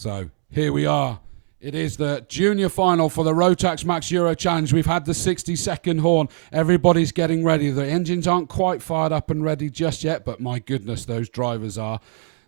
So here we are. It is the junior final for the Rotax Max Euro Challenge. We've had the 60-second horn. Everybody's getting ready. The engines aren't quite fired up and ready just yet, but my goodness, those drivers are.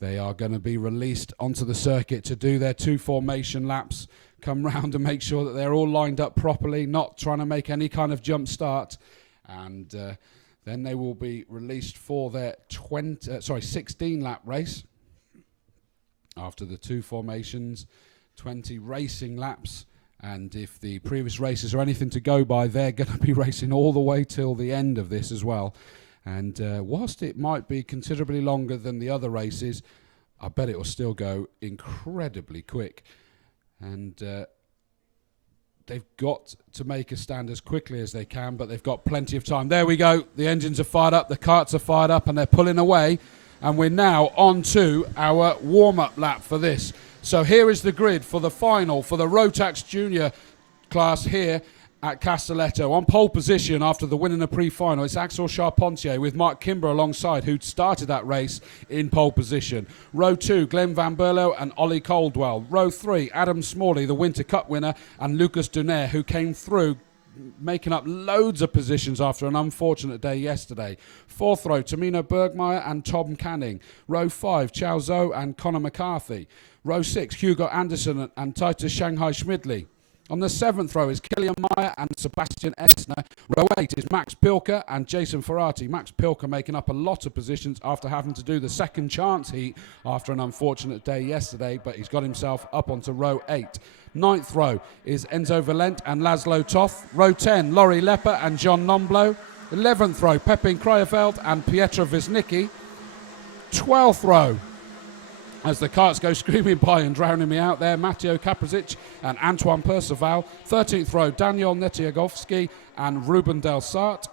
They are going to be released onto the circuit to do their 2 formation laps, come round and make sure that they're all lined up properly, not trying to make any kind of jump start. And then they will be released for their 16-lap race after the 2 formations. 20 racing laps, and if the previous races are anything to go by, they're going to be racing all the way till the end of this as well. And whilst it might be considerably longer than the other races, I bet it will still go incredibly quick. And they've got to make a stand as quickly as they can, but they've got plenty of time. There we go. The engines are fired up, the karts are fired up, and they're pulling away. And we're now on to our warm-up lap for this. So here is the grid for the final for the Rotax Junior class here at Castelletto. On pole position after the win in the pre-final, it's Axel Charpentier with Mark Kimber alongside, who started that race in pole position. Row 2, Glenn Van Berlo and Ollie Caldwell. Row 3, Adam Smalley, the Winter Cup winner, and Lucas Dunaire, who came through making up loads of positions after an unfortunate day yesterday. 4th row, Tamino Bergmeyer and Tom Canning. Row 5, Chao Zhou and Connor McCarthy. Row 6, Hugo Anderson and Titus Shanghai Schmidli. On the 7th row is Killian Meyer and Sebastian Essner. Row 8 is Max Pilker and Jason Ferrati. Max Pilker making up a lot of positions after having to do the second chance heat after an unfortunate day yesterday, but he's got himself up onto row 8. 9th row is Enzo Valent and Laszlo Toth. Row 10, Laurie Lepper and John Nomblo. 11th row, Pepin Krajefeld and Pietro Wisnicki. 12th row, as the karts go screaming by and drowning me out there, Matteo Kaprasic and Antoine Perceval. 13th row, Daniel Netiagovsky and Ruben Del Sart.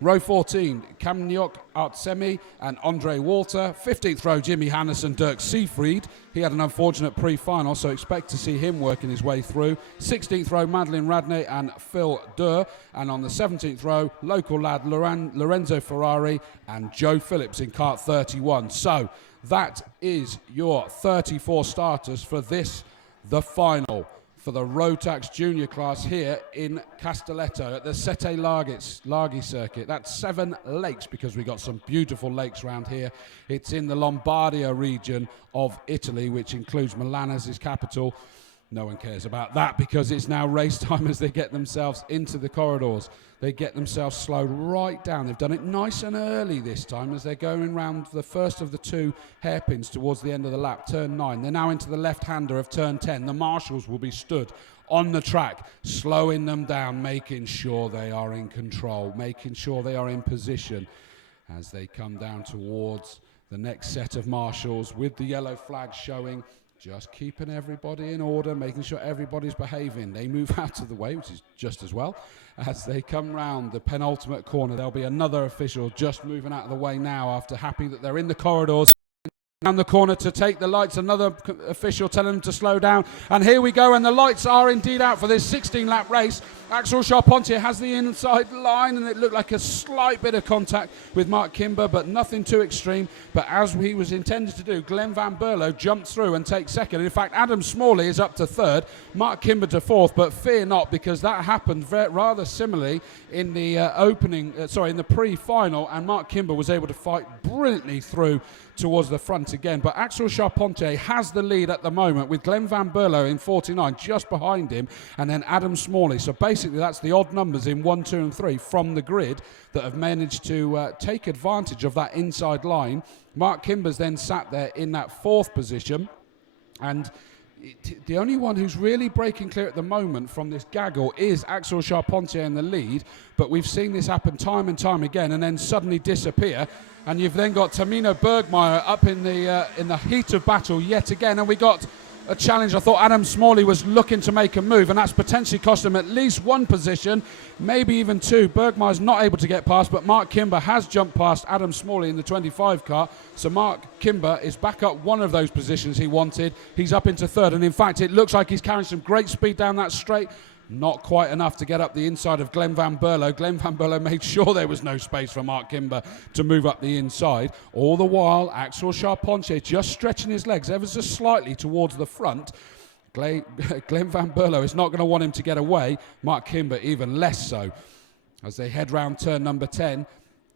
Row 14, Kamniok Artsemi and Andre Walter. 15th row, Jimmy Hannes and Dirk Seefried. He had an unfortunate pre-final, so expect to see him working his way through. 16th row, Madeline Radney and Phil Durr. And on the 17th row, local lad Lorenzo Ferrari and Joe Phillips in kart 31. So that is your 34 starters for this, the final for the Rotax Junior class here in Castelletto at the Sette Laghi circuit. That's 7 lakes, because we got some beautiful lakes around here. It's in the Lombardia region of Italy, which includes Milan as its capital. No one cares about that because it's now race time as they get themselves into the corridors. They get themselves slowed right down. They've done it nice and early this time as they're going around the first of the 2 hairpins towards the end of the lap, turn 9. They're now into the left-hander of turn 10. The marshals will be stood on the track, slowing them down, making sure they are in control, making sure they are in position as they come down towards the next set of marshals with the yellow flag showing. Just keeping everybody in order, making sure everybody's behaving. They move out of the way, which is just as well. As they come round the penultimate corner, there'll be another official just moving out of the way now after happy that they're in the corridors. Down the corner to take the lights, another official telling them to slow down. And here we go, and the lights are indeed out for this 16-lap race. Axel Charpentier has the inside line, and it looked like a slight bit of contact with Mark Kimber, but nothing too extreme. But as he was intended to do, Glenn Van Berlo jumped through and takes second. In fact, Adam Smalley is up to 3rd, Mark Kimber to 4th, but fear not, because that happened rather similarly in the in the pre-final, and Mark Kimber was able to fight brilliantly through towards the front again. But Axel Charpentier has the lead at the moment, with Glenn Van Berlo in 49 just behind him, and then Adam Smalley. So basically that's the odd numbers in 1, 2 and 3 from the grid that have managed to take advantage of that inside line. Mark Kimber's then sat there in that 4th position, and the only one who's really breaking clear at the moment from this gaggle is Axel Charpentier in the lead, but we've seen this happen time and time again and then suddenly disappear. And you've then got Tamino Bergmeyer up in the heat of battle yet again, and we got a challenge. I thought Adam Smalley was looking to make a move, and that's potentially cost him at least 1 position, maybe even 2. Bergmeyer's not able to get past, but Mark Kimber has jumped past Adam Smalley in the 25 car. So Mark Kimber is back up 1 of those positions he wanted. He's up into 3rd, and in fact it looks like he's carrying some great speed down that straight. Not quite enough to get up the inside of Glenn Van Berlo. Glenn Van Berlo made sure there was no space for Mark Kimber to move up the inside. All the while, Axel Charpentier just stretching his legs ever so slightly towards the front. Glenn Van Berlo is not going to want him to get away. Mark Kimber even less so. As they head round turn number 10,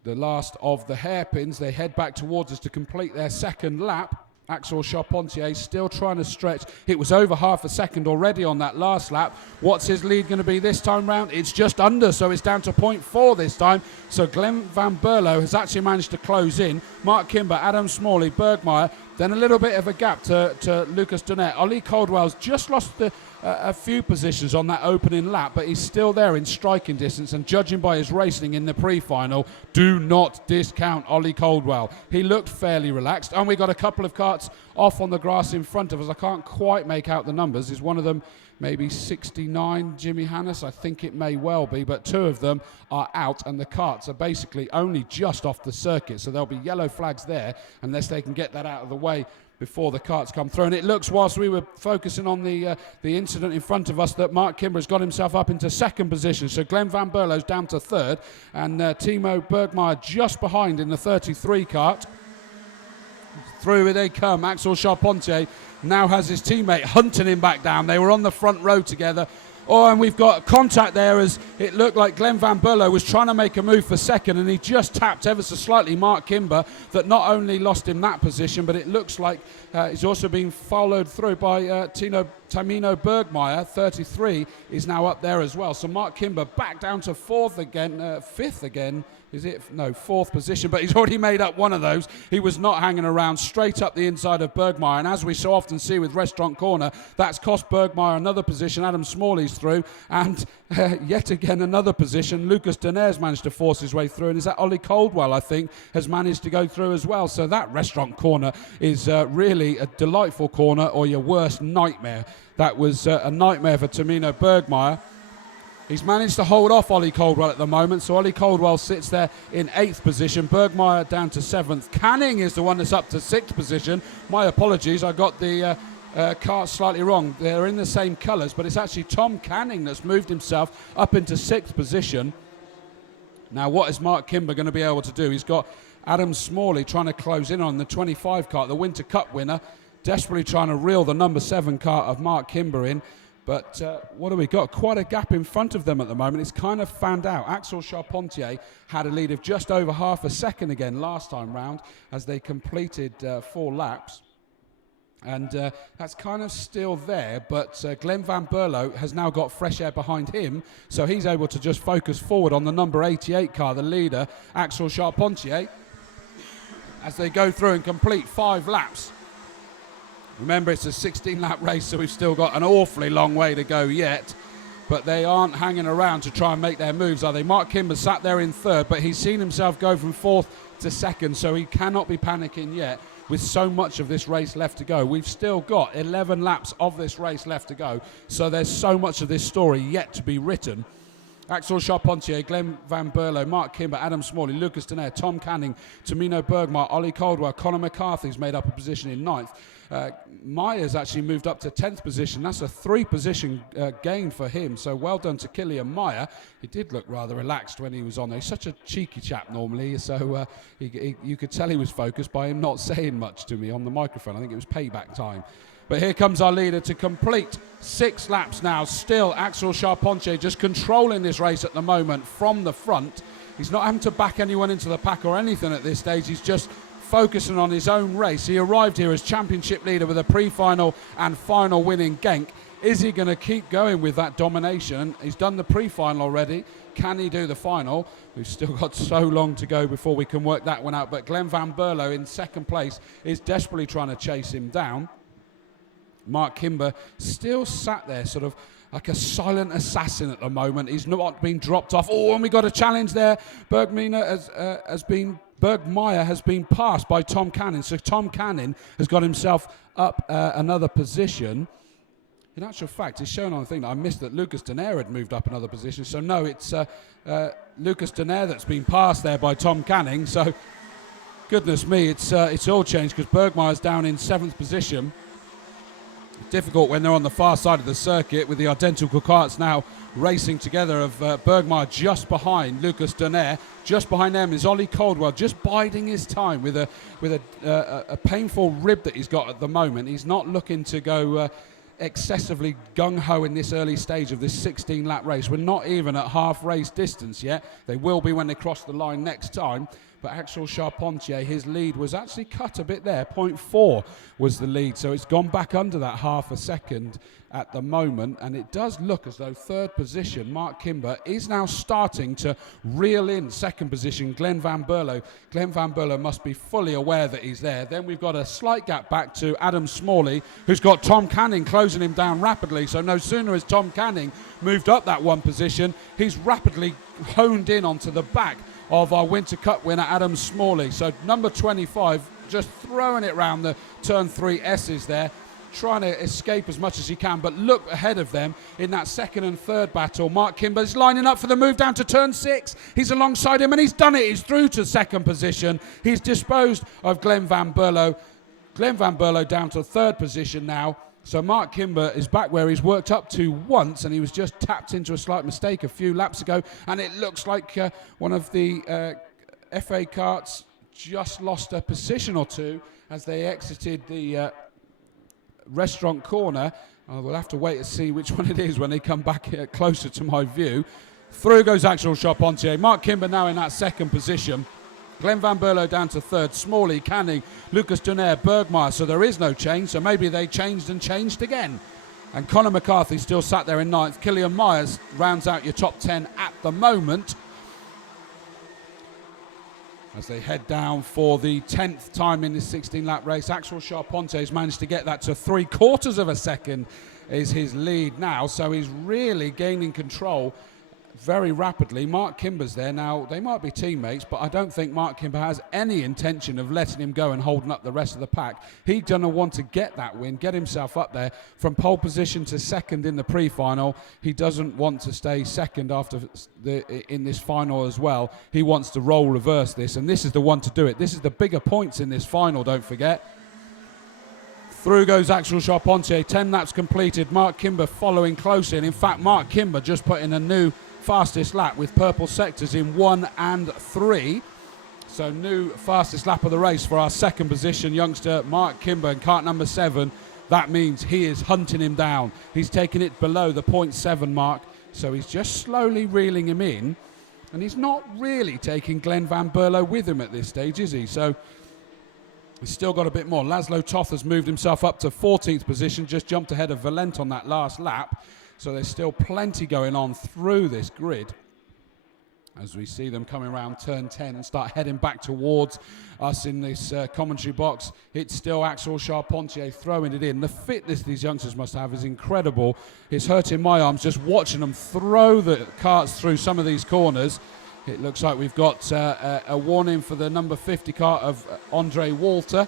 the last of the hairpins, they head back towards us to complete their second lap. Axel Charpentier still trying to stretch. It was over half a second already on that last lap. What's his lead going to be this time round? It's just under, so it's down to 0.4 this time. So Glenn Van Berlo has actually managed to close in. Mark Kimber, Adam Smalley, Bergmeyer, then a little bit of a gap to Lucas Donnet. Ollie Caldwell's just lost a few positions on that opening lap, but he's still there in striking distance, and judging by his racing in the pre-final, do not discount Ollie Caldwell. He looked fairly relaxed, and we got a couple of karts off on the grass in front of us. I can't quite make out the numbers. Is one of them maybe 69, Jimmy Hannes? I think it may well be, but two of them are out, and the karts are basically only just off the circuit, so there'll be yellow flags there unless they can get that out of the way before the karts come through. And it looks, whilst we were focusing on the incident in front of us, that Mark Kimber has got himself up into second position. So Glenn Van Berlo's down to third, and Timo Bergmeyer just behind in the 33 kart. Through they come. Axel Charpentier now has his teammate hunting him back down. They were on the front row together. Oh, and we've got contact there, as it looked like Glenn Van Berlo was trying to make a move for second, and he just tapped ever so slightly Mark Kimber, that not only lost him that position, but it looks like he's also been followed through by Tamino Bergmeyer. 33 is now up there as well. So Mark Kimber back down to fifth again. Is it? No, fourth position, but he's already made up one of those. He was not hanging around, straight up the inside of Bergmeyer, and as we so often see with Restaurant Corner, that's cost Bergmeyer another position. Adam Smalley's through, and yet again another position. Lucas Donner's managed to force his way through, and is that Ollie Caldwell, I think, has managed to go through as well. So that Restaurant Corner is really a delightful corner, or your worst nightmare. That was a nightmare for Tamino Bergmeyer. He's managed to hold off Ollie Caldwell at the moment, so Ollie Caldwell sits there in 8th position. Bergmeyer down to 7th. Canning is the one that's up to 6th position. My apologies, I got the kart slightly wrong. They're in the same colours, but it's actually Tom Canning that's moved himself up into 6th position. Now, what is Mark Kimber going to be able to do? He's got Adam Smalley trying to close in on the 25 kart, the Winter Cup winner, desperately trying to reel the number 7 kart of Mark Kimber in. But what do we got? Quite a gap in front of them at the moment. It's kind of fanned out. Axel Charpentier had a lead of just over half a second again last time round as they completed 4 laps. And that's kind of still there, but Glenn Van Berlo has now got fresh air behind him, so he's able to just focus forward on the number 88 car, the leader, Axel Charpentier, as they go through and complete 5 laps. Remember, it's a 16-lap race, so we've still got an awfully long way to go yet. But they aren't hanging around to try and make their moves, are they? Mark Kimber sat there in 3rd, but he's seen himself go from 4th to 2nd, so he cannot be panicking yet with so much of this race left to go. We've still got 11 laps of this race left to go, so there's so much of this story yet to be written. Axel Charpentier, Glenn Van Berlo, Mark Kimber, Adam Smalley, Lucas Donner, Tom Canning, Tamino Bergmeyer, Ollie Caldwell, Conor McCarthy's made up a position in 9th. Meyer's actually moved up to 10th position. That's a 3-position gain for him, so well done to Killian Meyer. He did look rather relaxed when he was on there. He's such a cheeky chap normally, so you could tell he was focused by him not saying much to me on the microphone. I think it was payback time. But here comes our leader to complete 6 laps now. Still Axel Charpentier just controlling this race at the moment from the front. He's not having to back anyone into the pack or anything at this stage. He's just focusing on his own race. He arrived here as championship leader with a pre-final and final win in Genk. Is he going to keep going with that domination? He's done the pre-final already. Can he do the final? We've still got so long to go before we can work that one out. But Glenn Van Berlo in 2nd place is desperately trying to chase him down. Mark Kimber still sat there sort of like a silent assassin at the moment. He's not been dropped off. Oh, and we got a challenge there. Bergmeyer has been passed by Tom Canning. So Tom Canning has got himself up another position. In actual fact, it's shown on the thing that I missed that Lucas Donner had moved up another position. So no, it's Lucas Donner that's been passed there by Tom Canning. So goodness me, it's all changed because Bergmeyer's down in 7th position. Difficult when they're on the far side of the circuit with the identical karts now racing together of Bergmeier just behind Lucas Donaire. Just behind them is Ollie Caldwell, just biding his time with a painful rib that he's got at the moment. He's not looking to go excessively gung-ho in this early stage of this 16-lap race. We're not even at half race distance yet. They will be when they cross the line next time. But Axel Charpentier, his lead was actually cut a bit there. 0.4 was the lead, so it's gone back under that half a second at the moment. And it does look as though third position, Mark Kimber, is now starting to reel in second position, Glenn Van Berlo. Glenn Van Berlo must be fully aware that he's there. Then we've got a slight gap back to Adam Smalley, who's got Tom Canning closing him down rapidly. So no sooner has Tom Canning moved up that one position, he's rapidly honed in onto the back of our Winter Cup winner, Adam Smalley. So number 25, just throwing it round the turn 3 S's there, trying to escape as much as he can, but look ahead of them in that second and third battle. Mark Kimber's lining up for the move down to turn 6. He's alongside him, and he's done it. He's through to second position. He's disposed of Glenn Van Berlo. Glenn Van Berlo down to third position now. So Mark Kimber is back where he's worked up to once, and he was just tapped into a slight mistake a few laps ago, and it looks like one of the FA karts just lost a position or two as they exited the restaurant corner. We'll have to wait to see which one it is when they come back closer to my view. Through goes Axel Charpentier. Mark Kimber now in that second position. Glenn Van Berlo down to third, Smalley, Canning, Lucas Donaire, Bergmeier. So there is no change, so maybe they changed and changed again. And Conor McCarthy still sat there in ninth. Killian Myers rounds out your top 10 at the moment as they head down for the 10th time in this 16-lap race. Axel Charpentier has managed to get that to 3/4 of a second is his lead now, so he's really gaining control very rapidly. Mark Kimber's there now. They might be teammates, but I don't think Mark Kimber has any intention of letting him go and holding up the rest of the pack. He's going to want to get that win, get himself up there from pole position to second in the pre-final. He doesn't want to stay second after in this final as well. He wants to role reverse this, and this is the one to do it. This is the bigger points in this final, don't forget. Through goes Axel Charpentier. 10 laps completed. Mark Kimber following close in. In fact, Mark Kimber just put in a new fastest lap with purple sectors in 1 and 3. So new fastest lap of the race for our second position youngster Mark Kimber in kart number 7. That means he is hunting him down. He's taken it below the 0.7 mark, so he's just slowly reeling him in, and he's not really taking Glenn Van Berlo with him at this stage, is he? So he's still got a bit more. Laszlo Toth has moved himself up to 14th position, just jumped ahead of Valent on that last lap. So there's still plenty going on through this grid as we see them coming around turn 10 and start heading back towards us in this commentary box. It's still Axel Charpentier throwing it in. The fitness these youngsters must have is incredible. It's hurting my arms just watching them throw the carts through some of these corners. It looks like we've got a warning for the number 50 cart of Andre Walter.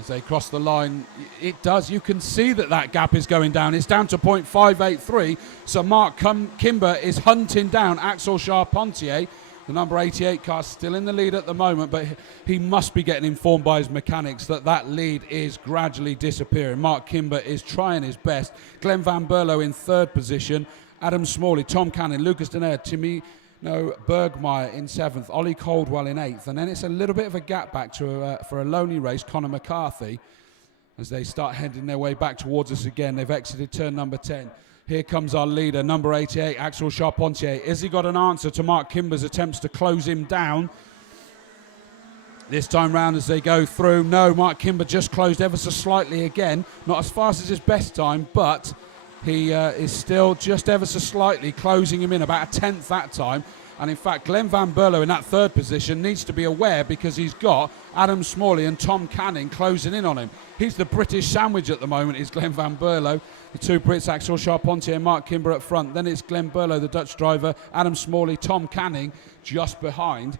As they cross the line, it does. You can see that gap is going down. It's down to 0.583. So Mark Kimber is hunting down Axel Charpentier. The number 88 car still in the lead at the moment, but he must be getting informed by his mechanics that lead is gradually disappearing. Mark Kimber is trying his best. Glenn Van Berlo in third position. Adam Smalley, Tom Cannon, Lucas Donaire, Bergmeier in 7th, Ollie Caldwell in 8th, and then it's a little bit of a gap back to for a lonely race, Conor McCarthy, as they start heading their way back towards us again. They've exited turn number 10. Here comes our leader, number 88, Axel Charpentier. Has he got an answer to Mark Kimber's attempts to close him down? This time round as they go through, no, Mark Kimber just closed ever so slightly again. Not as fast as his best time, but he is still just ever so slightly closing him in, about a 10th that time. And in fact, Glenn Van Berlo in that third position needs to be aware because he's got Adam Smalley and Tom Canning closing in on him. He's the British sandwich at the moment, is Glenn Van Berlo. The two Brits, Axel Charpentier and Mark Kimber up front. Then it's Glenn Berlo, the Dutch driver, Adam Smalley, Tom Canning just behind.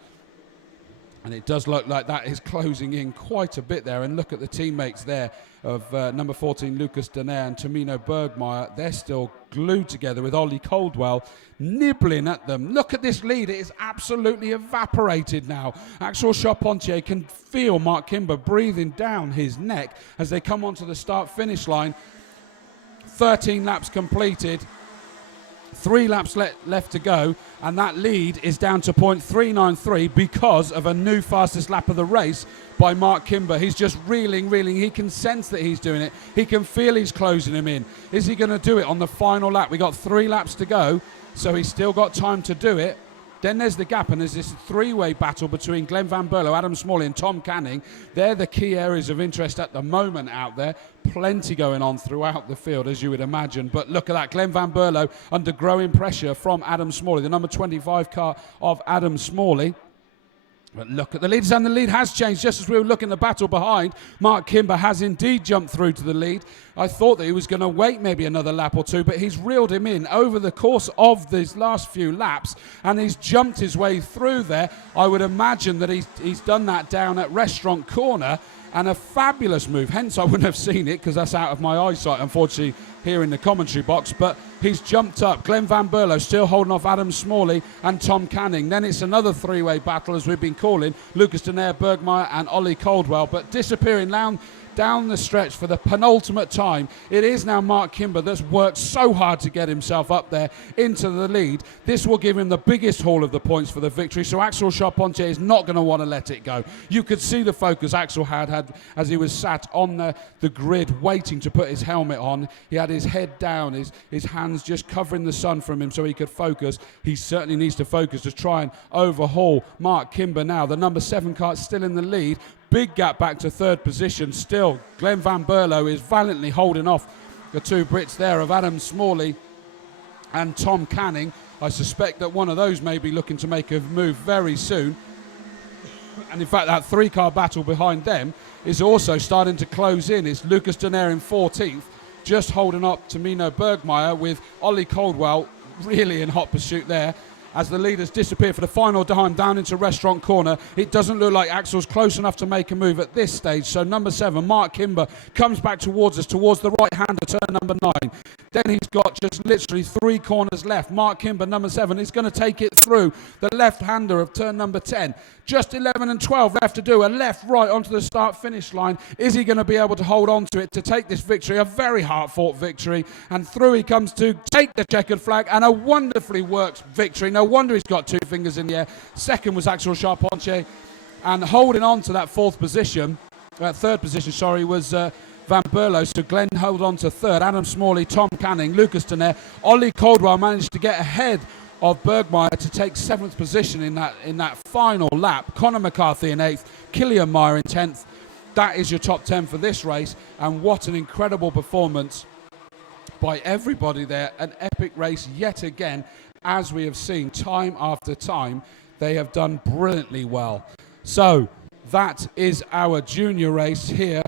And it does look like that is closing in quite a bit there. And look at the teammates there of number 14, Lucas Donaire and Tomino Bergmeier. They're still glued together with Ollie Caldwell nibbling at them. Look at this lead. It is absolutely evaporated now. Axel Charpentier can feel Mark Kimber breathing down his neck as they come onto the start-finish line. 13 laps completed. 3 laps left to go, and that lead is down to 0.393 because of a new fastest lap of the race by Mark Kimber. He's just reeling. He can sense that he's doing it. He can feel he's closing him in. Is he going to do it on the final lap? We got 3 laps to go, so he's still got time to do it. Then there's the gap, and there's this 3-way battle between Glenn Van Berlo, Adam Smalley and Tom Canning. They're the key areas of interest at the moment out there. Plenty going on throughout the field, as you would imagine. But look at that, Glenn Van Berlo under growing pressure from Adam Smalley, the number 25 car of Adam Smalley. But look at the leaders, and the lead has changed just as we were looking at the battle behind. Mark Kimber has indeed jumped through to the lead. I thought that he was going to wait maybe another lap or two, but he's reeled him in over the course of these last few laps, and he's jumped his way through there. I would imagine that he's done that down at Restaurant Corner, and a fabulous move. Hence, I wouldn't have seen it because that's out of my eyesight, unfortunately, here in the commentary box. But he's jumped up. Glenn Van Berlo still holding off Adam Smalley and Tom Canning. Then it's another 3-way battle, as we've been calling. Lucas Denaire, Bergmeyer and Ollie Caldwell. But disappearing down the stretch for the penultimate time, it is now Mark Kimber that's worked so hard to get himself up there into the lead. This will give him the biggest haul of the points for the victory, so Axel Charpentier is not going to want to let it go. You could see the focus Axel had as he was sat on the grid waiting to put his helmet on. He had his head down, his hands just covering the sun from him so he could focus. He certainly needs to focus to try and overhaul Mark Kimber now. The number 7 car is still in the lead. Big gap back to 3rd position. Still, Glenn Van Berlo is valiantly holding off the 2 Brits there of Adam Smalley and Tom Canning. I suspect that one of those may be looking to make a move very soon. And in fact, that 3-car battle behind them is also starting to close in. It's Lucas Denaire in 14th, just holding up to Mino Bergmeyer, with Ollie Caldwell really in hot pursuit there. As the leaders disappear for the final time down into Restaurant Corner, it doesn't look like Axel's close enough to make a move at this stage. So number 7, Mark Kimber, comes back towards us, towards the right-hander, turn number 9. Then he's got just literally 3 corners left. Mark Kimber, number 7, is going to take it through the left-hander of turn number 10. Just 11 and 12 left to do. A left-right onto the start-finish line. Is he going to be able to hold on to it to take this victory? A very hard-fought victory. And through he comes to take the checkered flag, and a wonderfully worked victory. No wonder he's got 2 fingers in the air. Second was Axel Charpentier. And holding on to that 4th position, 3rd position, sorry, was Van Berlo. So Glenn held on to 3rd. Adam Smalley, Tom Canning, Lucas Denaire. Ollie Caldwell managed to get ahead of Bergmeyer to take 7th position in that final lap. Conor McCarthy in 8th, Killian Meyer in 10th. That is your top 10 for this race, and what an incredible performance by everybody there. An epic race yet again, as we have seen time after time. They have done brilliantly well. So that is our junior race here,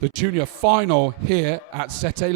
the junior final here at Castelletto.